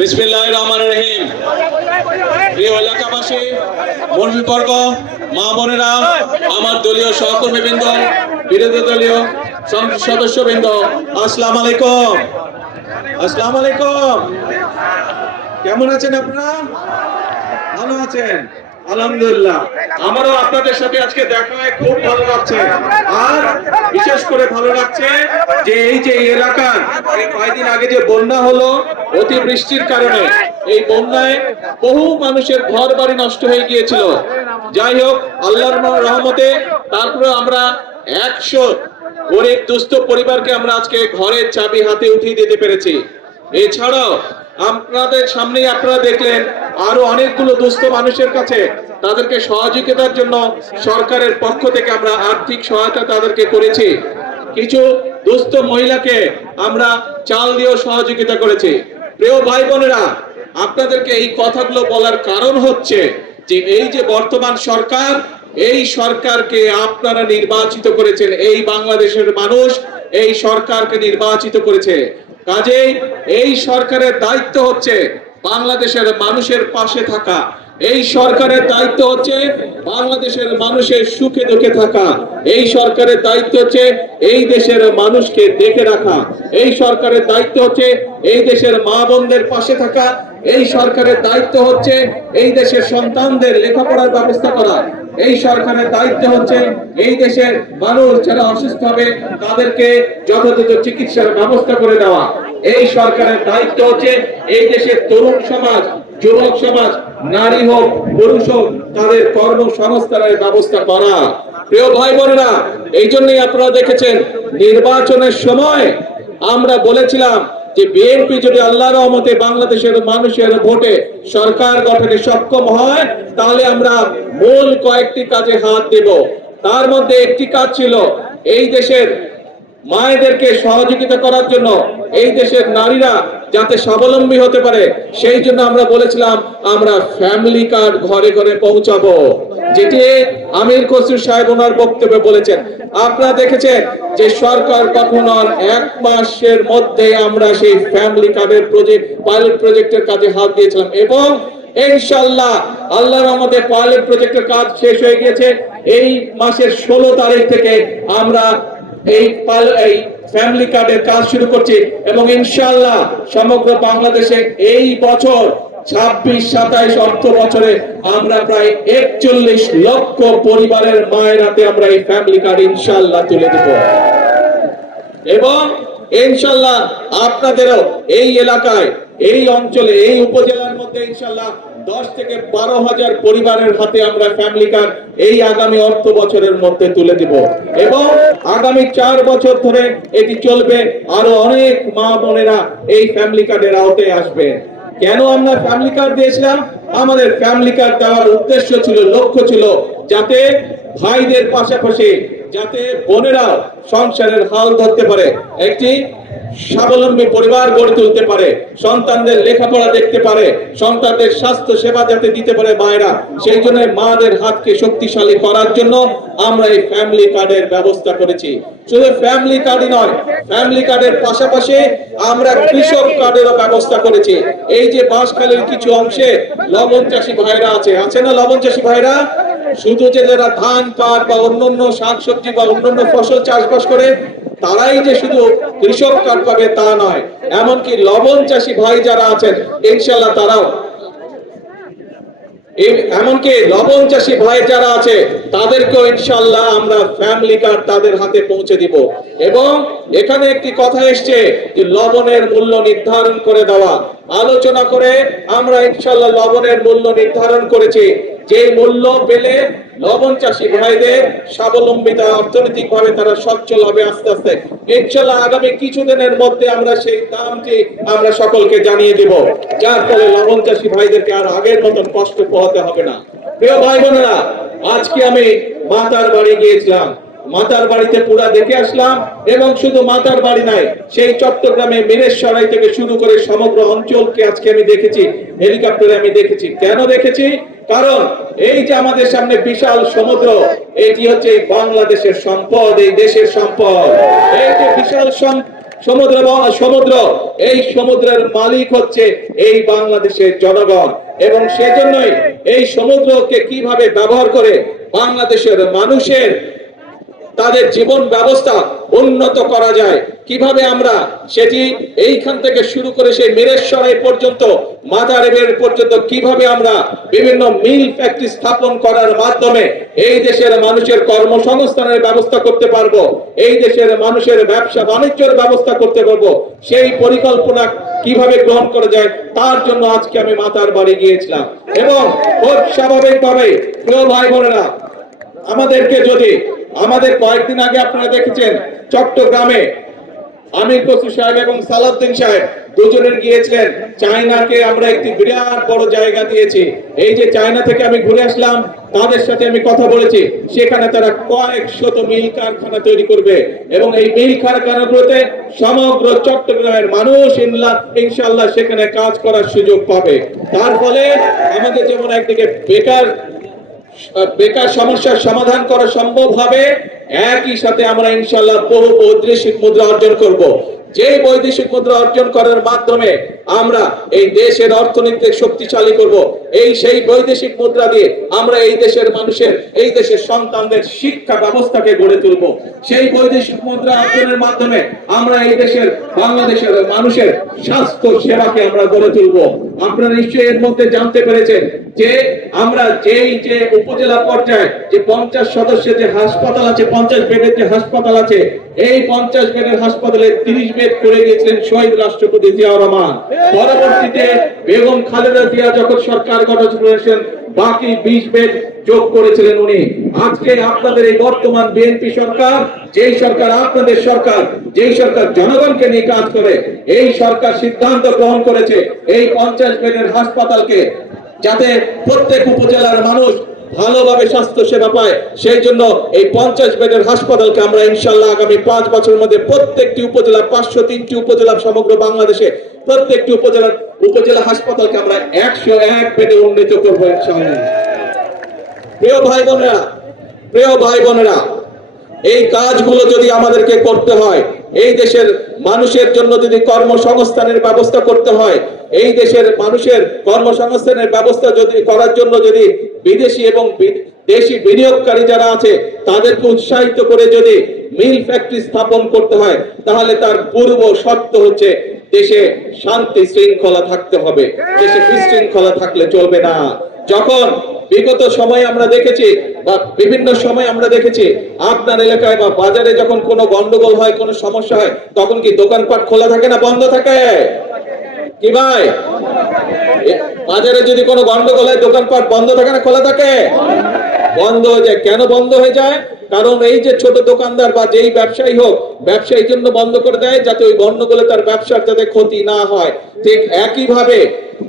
বিসমিল্লাহির রহমানির রহিম। প্রিয় এলাকাবাসী, মুরব্বীবর্গ, মা বোনেরা, আমার দলীয় সহকর্মীবৃন্দ, বিরোধী দলীয় সদস্যবৃন্দ, আসসালামু আলাইকুম। আসসালামু আলাইকুম। কেমন আছেন আপনারা? ভালো আছেন? আলহামদুলিল্লাহ। আমারও আপনাদের সাথে আজকে দেখা হয়ে খুব ভালো লাগছে। আর বিশেষ করে ভালো লাগছে যে এই যে এলাকার কয়েকদিন আগে যে বন্যা হলো, অতিবৃষ্টির কারণে এই বন্যায় বহু মানুষের ঘর বাড়ি নষ্ট হয়ে গিয়েছিল। যাই হোক, আল্লাহর রহমতে তারপরে আমরা 100 গরিব দুস্থ পরিবারকে আমরা আজকে ঘরের চাবি হাতে উঠিয়ে দিতে পেরেছি। এছাড়াও আপনাদের সামনেই আপনারা দেখলেন আরো অনেকগুলো দুস্থ মানুষের কাছে তাদেরকে সহযোগিতার জন্য সরকারের পক্ষ থেকে আমরা আর্থিক সহায়তা তাদেরকে করেছি। কিছু দুস্থ মহিলাকে আমরা চাল দিয়েও সহযোগিতা করেছি। প্রিয় ভাই বোনেরা, আপনাদেরকে এই কথাগুলো বলার কারণ হচ্ছে যে এই যে বর্তমান সরকার, এই সরকারকে আপনারা নির্বাচিত করেছেন। এই বাংলাদেশের মানুষ এই সরকারকে নির্বাচিত করেছে। কাজেই এই সরকারের দায়িত্ব হচ্ছে বাংলাদেশের মানুষের পাশে থাকা। এই সরকারের দায়িত্ব হচ্ছে বাংলাদেশের মানুষের সুখে দুঃখে থাকা। এই সরকারের দায়িত্ব হচ্ছে এই দেশের মানুষকে দেখে রাখা। এই সরকারের দায়িত্ব হচ্ছে এই দেশের মা বোনদের পাশে থাকা। এই সরকারের দায়িত্ব হচ্ছে এই দেশের সন্তানদের লেখাপড়ার ব্যবস্থা করা। এই সরকারের দায়িত্ব হচ্ছে এই দেশের মানুষ যারা অসুস্থ হবে তাদেরকে যথাযথ চিকিৎসার ব্যবস্থা করে দেওয়া। এই সরকারের দায়িত্ব হচ্ছে এই দেশের তরুণ সমাজ, যুবক সমাজ, নারী হোক পুরুষ হোক, তাদের কর্মসংস্থানের ব্যবস্থা করা। প্রিয় ভাই বোনেরা, এই জন্যই আপনারা দেখেছেন নির্বাচনের সময় আমরা বলেছিলাম যে বিএনপি যদি আল্লাহর রহমতে বাংলাদেশের মানুষের ভোটে সরকার গঠনে সক্ষম হয়, তাহলে আমরা মূল কয়েকটি কাজে হাত দেব। তার মধ্যে একটি কাজ ছিল এই দেশের মায়েদেরকে সহযোগিতা করার জন্য, এই দেশের নারীরা যাতে স্বাবলম্বী হতে পারে সেই জন্য আমরা বলেছিলাম আমরা ফ্যামিলি কার্ড ঘরে ঘরে পৌঁছাবো, যেটি আমির খসরু সাহেব ওনার বক্তব্যে বলেছেন। আপনারা দেখেছেন যে সরকার গঠনের 1 মাসের মধ্যে আমরা সেই ফ্যামিলি কার্ডের পাইলট প্রজেক্টের কাজে হাত দিয়েছিলাম এবং ইনশাআল্লাহ আল্লাহর রহমতে পাইলট প্রজেক্টের কাজ শেষ হয়ে গিয়েছে। এই মাসের 16 তারিখ থেকে আমরা এই ফ্যামিলি কার্ডের কাজ শুরু করছি এবং ইনশাআল্লাহ সমগ্র বাংলাদেশে এই বছর 26-27 অর্থ বছরে আমরা প্রায় 41 লক্ষ পরিবারের মায়ের হাতে আমরা এই ফ্যামিলি কার্ড ইনশাআল্লাহ তুলে দেব এবং ইনশাআল্লাহ আপনাদেরও এই এলাকায়, এই অঞ্চলে, এই উপজেলার মধ্যে ইনশাআল্লাহ 10 থেকে 12 হাজার পরিবারের হাতে আমরা ফ্যামিলি কার্ড এই আগামী অর্থ বছরের মধ্যে তুলে দিব এবং আগামী 4 বছর ধরে এটি চলবে। আরো অনেক মা বোনেরা এই ফ্যামিলি কার্ডের আওতায় আসবে। কেন আমরা ফ্যামিলি কার্ড দিয়েছিলাম? আমাদের ফ্যামিলি কার্ড দেওয়ার উদ্দেশ্য ছিল, লক্ষ্য ছিল যাতে ভাইদের পাশাপাশি যাতে বোনেরা সংসারের হাল ধরতে পারে, একটি স্বাবলম্বী পরিবার গড়ে তুলতে পারে, সন্তানদের লেখাপড়া দেখতে পারে, সন্তানদের স্বাস্থ্য সেবা যাতে দিতে পারে মায়েরা। সেই জন্য মাদের হাতকে শক্তিশালী করার জন্য আমরা এই ফ্যামিলি কার্ডের ব্যবস্থা করেছি। শুধু ফ্যামিলি কার্ডই নয়, ফ্যামিলি কার্ডের পাশাপাশি আমরা কৃষক কার্ডেরও ব্যবস্থা করেছি। এই যে বাঁশখালীর কিছু অংশে লবণ চাষী ভাইরা আছে না, লবণ চাষী ভাইরা শুধু যে যারা ধান, পাট বা অন্যান্য শাকসবজি বা অন্যান্য ফসল চাষবাস করে তারাই যে শুধু কৃষক কার্ড পাবে তা নয়, এমনকি লবণ চাষী ভাই যারা আছেন ইনশাআল্লাহ তারাও, এমনকি লবণ চাষী ভাই যারা আছে তাদেরকেও ইনশাআল্লাহ আমরা ফ্যামিলি কার্ড তাদের হাতে পৌঁছে দিব। এবং এখানে একটি কথা এসছে যে লবণের মূল্য নির্ধারণ করে দেওয়া। আলোচনা করে আমরা ইনশাআল্লাহ লবণের মূল্য নির্ধারণ করেছি, যে মূল্য পেলে লবণ চাষী ভাইদের স্বাবলম্বিতা, অর্থনৈতিক ভাবে তারা সচ্ছল হবে আস্তে আস্তে। ইনশাআল্লাহ আগামী কিছুদিনের মধ্যে আমরা সেই দামটি আমরা সকলকে জানিয়ে দেব, যার ফলে লবণ চাষী ভাইদেরকে আর আগের মতন কষ্ট পোহাতে হবে না। প্রিয় ভাই বোনেরা, আজকে আমি মাতার বাড়ি গিয়েছিলাম, মাতার বাড়িতে পুরা দেখে আসলাম এবং শুধু মাতার বাড়ি নাই, সেই চট্টগ্রামে মিরেশরাই থেকে শুরু করে সমগ্র অঞ্চলকে আজকে আমি দেখেছি, হেলিকপ্টারে আমি দেখেছি। কেন দেখেছি? কারণ এই যে আমাদের সামনে বিশাল সমুদ্র, এটি হচ্ছে বাংলাদেশের সম্পদ, এই দেশের সম্পদ। এই যে বিশাল সমুদ্র এই সমুদ্রের মালিক হচ্ছে এই বাংলাদেশের জনগণ, এবং সেজন্যই এই সমুদ্রকে কিভাবে ব্যবহার করে বাংলাদেশের মানুষের তাদের জীবন ব্যবস্থা উন্নত করা যায়, কিভাবে আমরা সেটি এইখান থেকে শুরু করে সেই মিরেশ্বরাই পর্যন্ত মাদারীপুর পর্যন্ত কিভাবে আমরা বিভিন্ন মিল ফ্যাক্টরি স্থাপন করার মাধ্যমে এই দেশের মানুষের কর্মসংস্থানের ব্যবস্থা করতে পারবো, এই দেশের মানুষের ব্যবসা বাণিজ্যের ব্যবস্থা করতে পারবো, সেই পরিকল্পনা কিভাবে গ্রহণ করা যায় তার জন্য আজকে আমি মাতার বাড়ি গিয়েছিলাম। এবং খুব স্বাভাবিকভাবে প্রিয় ভাই বোনেরা, আমাদের কয়েকদিন আগে আপনারা দেখেছেন চট্টগ্রামে আমির খসরু সাহেব এবং সালাউদ্দিন সাহেব দুজনের গিয়েছিলেন চায়নাকে আমরা একটি বিরাট বড় জায়গা দিয়েছি। এই যে চায়না থেকে আমি ঘুরে আসলাম, তাদের সাথে আমি কথা বলেছি, সেখানে তারা কয়েক শত মিল কারখানা তৈরি করবে এবং এই মিল কারখানাগুলোতে সমগ্র চট্টগ্রামের মানুষ ইনশাআল্লাহ সেখানে কাজ করার সুযোগ পাবে। তার ফলে আমাদের যেমন একদিকে বেকার সমস্যার সমাধান করা সম্ভব হবে, একই সাথে আমরা ইনশাআল্লাহ বহু বৈদেশিক মুদ্রা অর্জন করব। যে বৈদেশিক মুদ্রা অর্জন করার মাধ্যমে আমরা এই দেশের অর্থনীতিকে শক্তিশালী করব, সেই বৈদেশিক মুদ্রা দিয়ে আমরা এই দেশের মানুষের, এই দেশের সন্তানদের শিক্ষা ব্যবস্থাকে গড়ে তুলব। সেই বৈদেশিক মুদ্রা অর্জনের মাধ্যমে আমরা এই দেশের বাংলাদেশের মানুষের স্বাস্থ্য সেবাকে আমরা গড়ে তুলব। আপনারা নিশ্চয়ই এর মধ্যে জানতে পেরেছেন যে আমরা যে উপজেলা পর্যায়ে যে 50 সদস্যের যে হাসপাতাল আছে, 50 বেডের যে হাসপাতাল আছে, এই 50 বেডের হাসপাতালে 30 বেড করে গিয়েছিলেন শহীদ রাষ্ট্রপতি জিয়াউর রহমান। পরবর্তীতে বেগম খালেদা জিয়া যখন সরকার গঠন করেছেন, বাকি 20 বেড যোগ করেছিলেন উনি। আজকে আপনাদের এই বর্তমান বিএনপি সরকার, যেই সরকার আপনাদের সরকার, যেই সরকার জনগণকে নিয়ে কাজ করে, এই সরকার সিদ্ধান্ত গ্রহণ করেছে এই 50 বেডের হাসপাতালকে যাতে প্রত্যেক উপজেলার মানুষ ভালোভাবে স্বাস্থ্য সেবা পায়, সেই জন্য এই 50 বেডের হাসপাতালকে আমরা ইনশাআল্লাহ আগামী 5 বছরের মধ্যে প্রত্যেকটি উপজেলা, 503টি উপজেলা সমগ্র বাংলাদেশে প্রত্যেকটি উপজেলা হাসপাতালকে আমরা 101 বেডে উন্নীত করবো ইনশাআল্লাহ। প্রিয় ভাই বোনেরা, এই কাজগুলো যদি আমাদেরকে করতে হয়, এই দেশের মানুষের জন্য যদি কর্মসংস্থানের ব্যবস্থা করতে হয়, এই দেশের মানুষের কর্মসংস্থানের ব্যবস্থা যদি করার জন্য যদি বিদেশি এবং দেশি বিনিয়োগকারী যারা আছে তাদেরকে উৎসাহিত করে যদি মিল ফ্যাক্টরি স্থাপন করতে হয়, তাহলে তার পূর্ব শর্ত হচ্ছে দেশে শান্তি শৃঙ্খলা থাকতে হবে। দেশে বিশৃঙ্খলা থাকলে চলবে না। যখন বিগত সময় আমরা দেখেছি বা বিভিন্ন সময় আমরা দেখেছি আপনার এলাকায় বা বাজারে যখন কোনো গন্ডগোল হয়, কোনো সমস্যা হয়, তখন কি দোকানপাট খোলা থাকে না বন্ধ থাকে? কি ভাই, বাজারে যদি কোনো গন্ডগোল হয় দোকানপাট বন্ধ থাকে না খোলা থাকে? বন্ধ হয়ে যায়। কেন বন্ধ হয়ে যায়? কারণ এই যে ছোট দোকানদার বা যেই ব্যবসায়ী হোক, ব্যবসায়ী জন্য বন্ধ করে দেয় যাতে ওই গন্ডগোলে তার ব্যবসার যাতে ক্ষতি না হয়। ঠিক একইভাবে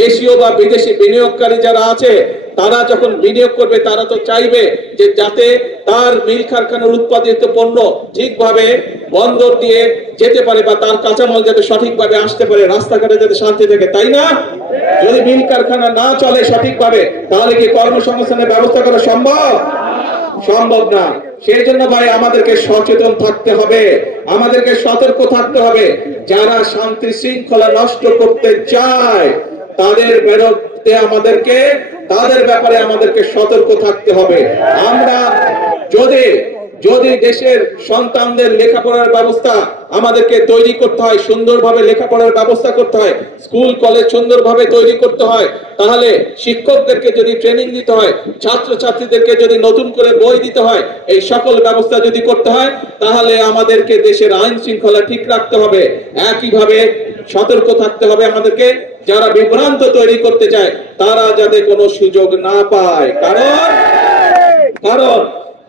দেশীয় বা বিদেশি বিনিয়োগকারী যারা আছে তারা যখন বিনিয়োগ করবে, তারা তো চাইবে যে যাতে তার মিল কারখানার উৎপাদিত পণ্য ঠিকভাবে বন্দর দিয়ে যেতে পারে বা তার কাঁচামাল যাতে সঠিকভাবে আসতে পারে, রাস্তাঘাটে যাতে শান্তি থাকে, তাই না? যদি মিল কারখানা না চলে সঠিকভাবে, তাহলে কি কর্মসংস্থানের ব্যবস্থা করা সম্ভব না। সেই জন্য ভাই আমাদেরকে সচেতন থাকতে হবে, আমাদেরকে সতর্ক থাকতে হবে। যারা শান্তি শৃঙ্খলা নষ্ট করতে চায় তাদের বিরুদ্ধে তাদের ব্যাপারে আমাদেরকে সতর্ক থাকতে হবে। আমরা যদি দেশের সন্তানদের লেখাপড়ার ব্যবস্থা আমাদেরকে তৈরি করতে হয়, সুন্দরভাবে লেখাপড়ার ব্যবস্থা করতে হয়, স্কুল কলেজ সুন্দরভাবে তৈরি করতে হয়, তাহলে শিক্ষকদেরকে যদি ট্রেনিং দিতে হয়, ছাত্রছাত্রীদেরকে যদি নতুন করে বই দিতে হয়, এই সকল ব্যবস্থা যদি করতে হয়, তাহলে আমাদেরকে দেশের আইন শৃঙ্খলা ঠিক রাখতে হবে। একইভাবে সতর্ক থাকতে হবে আমাদেরকে, যারা বিভ্রান্ত তৈরি করতে চায় তারা যাতে কোনো সুযোগ না পায়। কারণ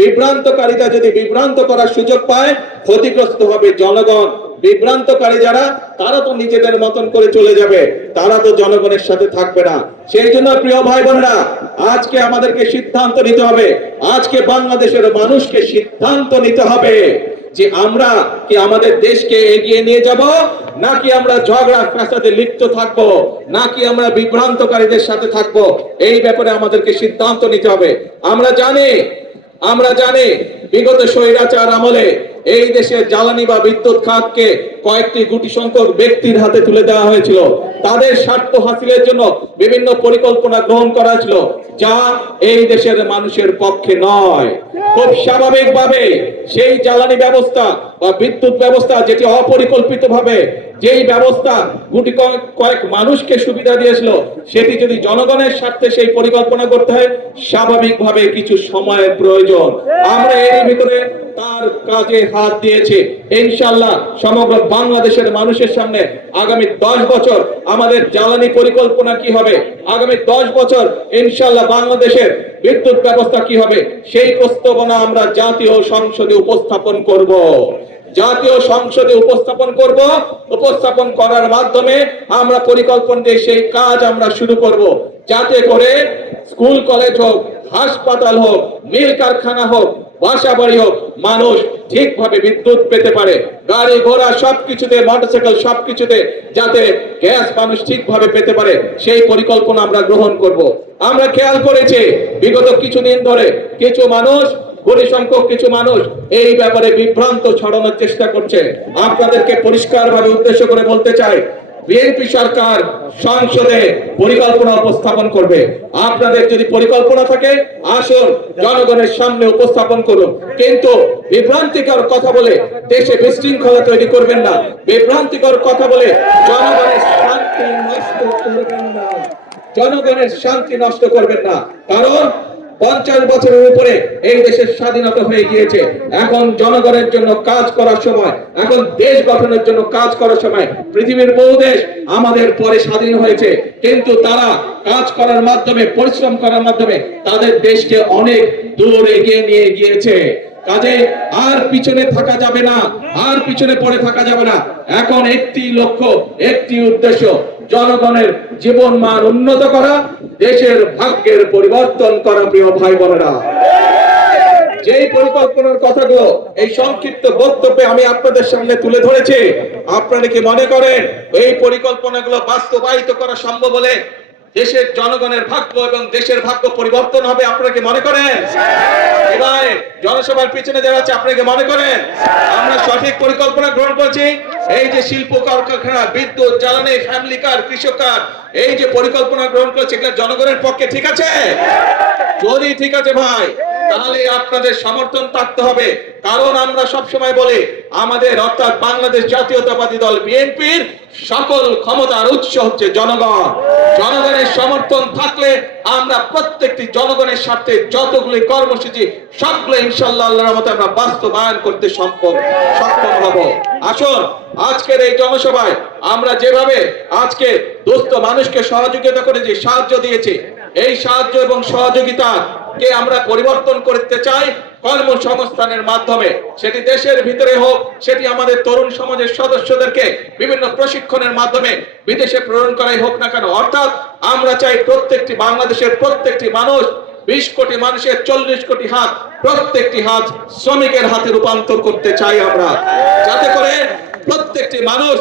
বিভ্রান্তকারীরা যদি বিভ্রান্ত করার সুযোগ পায়, ক্ষতিগ্রস্ত হবে জনগণ। বিভ্রান্তকারী যারা, তারা তো নিজেদের মতন করে চলে যাবে, তারা তো জনগণের সাথে থাকবে না। সেই জন্য প্রিয় ভাই বোনেরা, আজকে আমাদেরকে সিদ্ধান্ত নিতে হবে, আজকে বাংলাদেশের মানুষকে সিদ্ধান্ত নিতে হবে যে আমরা কি আমাদের দেশকে এগিয়ে নিয়ে যাব, নাকি আমরা ঝগড়া ফ্যাসাদে লিপ্ত থাকবো, নাকি আমরা বিভ্রান্তকারীদের সাথে থাকবো। এই ব্যাপারে আমাদেরকে সিদ্ধান্ত নিতে হবে। আমরা জানি আমরা জানি বিগত স্বৈরাচার আমলে এই দেশের জ্বালানি বা বিদ্যুৎ খাতকে কয়েকটি গুটি সংখ্যক ব্যক্তির হাতে তুলে দেওয়া হয়েছিল। তাদের স্বার্থ হাসিলের জন্য বিভিন্ন পরিকল্পনা গ্রহণ করা ছিল, যা এই দেশের মানুষের পক্ষে নয়। খুব স্বাভাবিকভাবে সেই জ্বালানি ব্যবস্থা বা বিদ্যুৎ ব্যবস্থা, যেটি অপরিকল্পিতভাবে যেই ব্যবস্থা গুটি কয়েক মানুষকে সুবিধা দিয়েছিল, সেটি যদি জনগণের স্বার্থে সেই পরিকল্পনা করতে হয়, স্বাভাবিকভাবে কিছু সময়ের প্রয়োজন। আমরা এর ভিতরে তার কাজে হাত দিয়েছি। ইনশাআল্লাহ সমগ্র বাংলাদেশের মানুষের সামনে আগামী 10 বছর আমাদের জ্বালানি পরিকল্পনা কি হবে, আগামী 10 বছর ইনশাআল্লাহ বাংলাদেশের বিদ্যুৎ ব্যবস্থা কি হবে, সেই প্রস্তাবনা আমরা জাতীয় সংসদে উপস্থাপন করব। জাতীয় সংসদে উপস্থাপন করার মাধ্যমে আমরা পরিকল্পনা দিয়ে সেই কাজ আমরা শুরু করব, যাতে করে স্কুল কলেজ হোক, হাসপাতাল হোক, মিল কারখানা হোক, বাসা বাড়ি হোক, মানুষ ঠিকভাবে বিদ্যুৎ পেতে পারে। গাড়ি ঘোড়া সবকিছুতে, মোটরসাইকেল সবকিছুতে যাতে গ্যাস মানুষ ঠিকভাবে পেতে পারে, সেই পরিকল্পনা আমরা গ্রহণ করব। আমরা খেয়াল করেছি বিগত কিছুদিন ধরে কিছু মানুষ, বড় সংখ্যক কিছু মানুষ এই ব্যাপারে বিভ্রান্ত ছড়ানোর চেষ্টা করছে। আপনাদেরকে পরিষ্কারভাবে উদ্দেশ্য করে বলতে চাই, বিএনপি সরকার সংসদে পরিকল্পনা উপস্থাপন করবে। আপনাদের যদি পরিকল্পনা থাকে, আসুন জনগণের সামনে উপস্থাপন করুন, কিন্তু বিভ্রান্তিকর কথা বলে দেশে বিশৃঙ্খলা তৈরি করবেন না। বিভ্রান্তিকর কথা বলে জনগণের শান্তি নষ্ট করবেন না। জনগণের শান্তি নষ্ট করবেন না, কারণ 50 বছরের উপরে এই দেশের স্বাধীনতা হয়ে গিয়েছে। এখন জনগণের জন্য কাজ করার সময়, এখন দেশ গঠনের জন্য কাজ করার সময়। পৃথিবীর বহু দেশ আমাদের পরে স্বাধীন হয়েছে, কিন্তু তারা কাজ করার মাধ্যমে, পরিশ্রম করার মাধ্যমে তাদের দেশকে অনেক দূর এগিয়ে নিয়ে গিয়েছে। কাজে আর পিছনে থাকা যাবে না, আর পিছনে পড়ে থাকা যাবে না। এখন একটি লক্ষ্য, একটি উদ্দেশ্য, জনগণের জীবন মান উন্নত করা, দেশের ভাগ্যের পরিবর্তন করা। প্রিয় ভাই বোনেরা, যেই পরিকল্পনার কথাগুলো এই সংক্ষিপ্ত বক্তব্যে আমি আপনাদের সামনে তুলে ধরেছি, আপনারা কি মনে করেন এই পরিকল্পনাগুলো বাস্তবায়িত করা সম্ভব হলে দেশের জনগণের ভাগ্য এবং দেশের ভাগ্য পরিবর্তন হবে? আপনারা কি মনে করেন? এবার জনসভার পিছনে যারা আছে, আপনারা কি মনে করেন আমরা সঠিক পরিকল্পনা গ্রহণ করছি? এই যে শিল্প কলকারখানা, বিদ্যুৎ, জ্বালানি, ফ্যামিলি কার, কৃষক কার, এই যে পরিকল্পনা গ্রহণ করছে, এগুলো জনগণের পক্ষে ঠিক আছে? যদি ঠিক আছে ভাই, তাহলে আপনাদের সমর্থন থাকতে হবে। কারণ আমরা সব সময় বলি, আমাদের অর্থাৎ বাংলাদেশ জাতীয়তাবাদী দল বিএনপির সকল ক্ষমতার উৎস হচ্ছে জনগণ। জনগণের সমর্থন থাকলে আমরা প্রত্যেকটি জনগণের স্বার্থে যতগুলি কর্মসূচি, সবগুলো ইনশাআল্লাহ আল্লাহর রহমতে আমরা বাস্তবায়ন করতে সক্ষম হব। আসুন আজকের এই জনসভায় আমরা যেভাবে আজকে দুস্থ মানুষকে সহযোগিতা করেছি, সাহায্য দিয়েছি, এই সাহায্য এবং সহযোগিতা কে আমরা পরিবর্তন করতে চাই কর্মসংস্থানের মাধ্যমে। সেটি দেশের ভিতরে হোক, সেটি আমাদের তরুণ সমাজের সদস্যদেরকে বিভিন্ন প্রশিক্ষণের মাধ্যমে বিদেশে প্রেরণ করাই হোক না কেন। অর্থাৎ আমরা চাই প্রত্যেকটি বাংলাদেশের প্রত্যেকটি মানুষ, 20 কোটি মানুষের 40 কোটি হাত, প্রত্যেকটি হাত শ্রমিকের হাতে রূপান্তর করতে চাই আমরা, যাতে করে প্রত্যেকটি মানুষ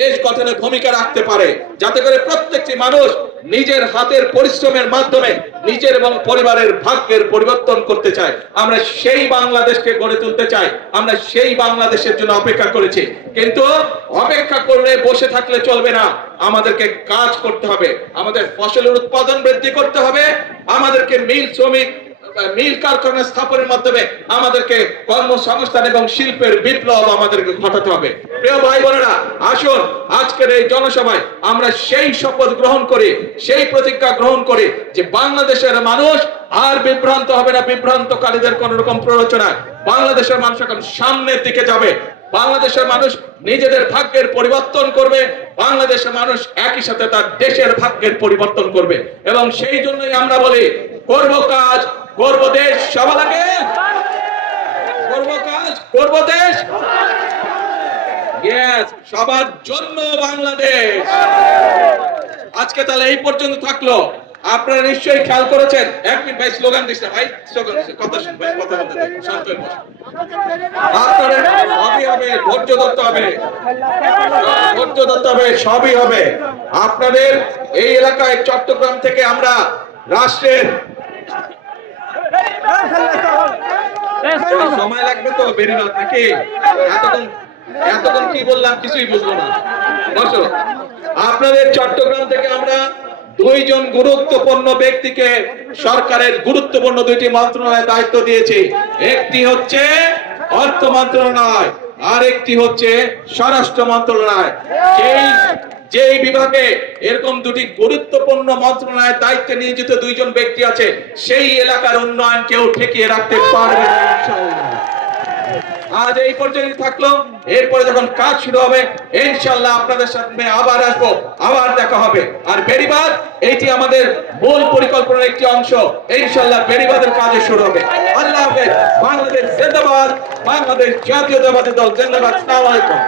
দেশ গঠনে ভূমিকা রাখতে পারে, যাতে করে প্রত্যেকটি মানুষ নিজের হাতের পরিশ্রমের মাধ্যমে নিজের এবং পরিবারের ভাগ্যের পরিবর্তন করতে চায়। আমরা সেই বাংলাদেশকে গড়ে তুলতে চাই। আমরা সেই বাংলাদেশের জন্য অপেক্ষা করেছি, কিন্তু অপেক্ষা করলে বসে থাকলে চলবে না। আমাদেরকে কাজ করতে হবে, আমাদের ফসলের উৎপাদন বৃদ্ধি করতে হবে, আমাদেরকে মিল কারখানা স্থাপনের মাধ্যমে আমাদেরকে কর্মসংস্থান এবং শিল্পের বিপ্লব আমাদেরকে ঘটাতে হবে। প্রিয় ভাই বোনেরা, আসুন আজকের এই জনসভায় আমরা সেই শপথ গ্রহণ করি, সেই প্রতিজ্ঞা গ্রহণ করি যে বাংলাদেশের মানুষ আর বিভ্রান্ত হবে না, বিভ্রান্তকারীদের কোন রকম প্ররোচনায়। বাংলাদেশের মানুষ এখন সামনের দিকে যাবে, বাংলাদেশের মানুষ নিজেদের ভাগ্যের পরিবর্তন করবে, বাংলাদেশের মানুষ একই সাথে তার দেশের ভাগ্যের পরিবর্তন করবে। এবং সেই জন্যই আমরা বলি, করব কাজ, করব দেশ, সবার আগে করব কাজ, করব দেশ, সবার জন্য বাংলাদেশ। আজকে তাহলে এই পর্যন্ত থাকলো। আপনারা নিশ্চয়ই খেয়াল করেছেন, 1 মিনিট ভাই, স্লোগান দিস না ভাই, স্লোগান দিস, কথা শুন ভাই, কথা বলতে দেন, শান্ত হয়ে বসুন। আপনাদের সবই হবে, ধৈর্য ধরতে হবে, ধৈর্য ধরতে হবে, সবই হবে। আপনাদের এই এলাকায় চট্টগ্রাম থেকে আমরা রাষ্ট্রের সময় লাগবে তো বেরিবাদ নাকি? এতক্ষণ এতক্ষণ কি বললাম কিছুই বুঝবো না। বসো। আপনাদের চট্টগ্রাম থেকে আমরা দুইজন গুরুত্বপূর্ণ ব্যক্তিকে সরকারের গুরুত্বপূর্ণ দুইটি মন্ত্রণালয়ের দায়িত্ব দিয়েছি। একটি হচ্ছে অর্থ মন্ত্রণালয়, আর একটি হচ্ছে স্বরাষ্ট্র মন্ত্রণালয়। যেই বিভাগে এরকম দুটি গুরুত্বপূর্ণ মন্ত্রণালয়ের দায়িত্বে নিয়োজিত দুইজন ব্যক্তি আছে, সেই এলাকার উন্নয়ন কেউ ঠেকিয়ে রাখতে পারবে না ইনশাআল্লাহ। আজ এই পর্যন্ত থাকলো, এরপরে যখন কাজ শুরু হবে ইনশাআল্লাহ আপনাদের সামনে আবার আসবো, আবার দেখা হবে। আর বেড়িবাঁধ এইটি আমাদের মূল পরিকল্পনার একটি অংশ। ইনশাআল্লাহ বেড়িবাঁধের কাজ শুরু হবে। আল্লাহ হাফেজ। বাংলাদেশ জিন্দাবাদ, বাংলাদেশ জাতীয়তাবাদী দল জিন্দাবাদ। আসসালামু আলাইকুম।